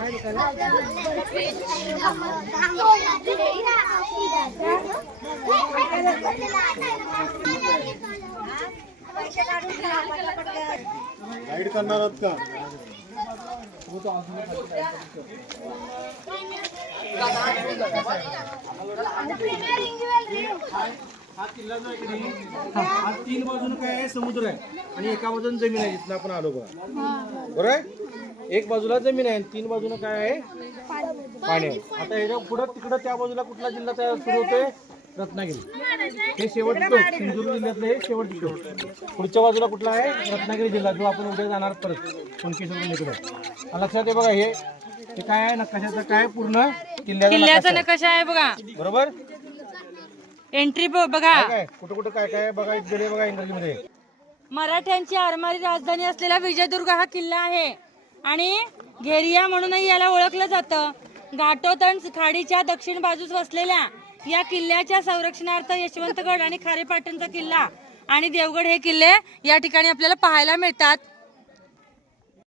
Guide करणार आहात का? हा किल्ला जो आहे की नाही, हा 3 बाजून काय आहे, समुद्र आहे आणि एका बाजून जमीन आहे. जिथं आपण आलो बघा, बरोबर आहे. एक बाजूला जमीन आहे आणि 3 बाजून काय आहे, पाणी आहे. आता ह्याच्या पुढं तिकडं त्या बाजूला कुठला जिल्हा तयार सुरू होतोय? रत्नागिरी. हे शेवटचं टोक, सिंधुदुर्ग जिल्ह्यातलं हे शेवटचं टोक. पुढच्या बाजूला कुठला आहे? रत्नागिरी जिल्हा, जो आपण उद्या जाणार परत कुणकेश्वर इकडे. लक्षात आहे बघा, हे काय आहे, नकाशाचं काय पूर्ण किल्ल्याचा नकाशा आहे बघा. बरोबर. एंट्री बघा, काय कुठं कुठं काय काय बघा, इकडे बघा इंग्रजीमध्ये. मराठ्यांची आरमारी राजधानी असलेला विजयदुर्ग हा किल्ला आहे आणि घेरिया म्हणूनही याला ओळखलं जातं. घाटोतण खाडीच्या दक्षिण बाजूस वसलेल्या या किल्ल्याच्या संरक्षणार्थ यशवंतगड आणि खारेपाटणचा किल्ला आणि देवगड हे किल्ले या ठिकाणी आपल्याला पाहायला मिळतात.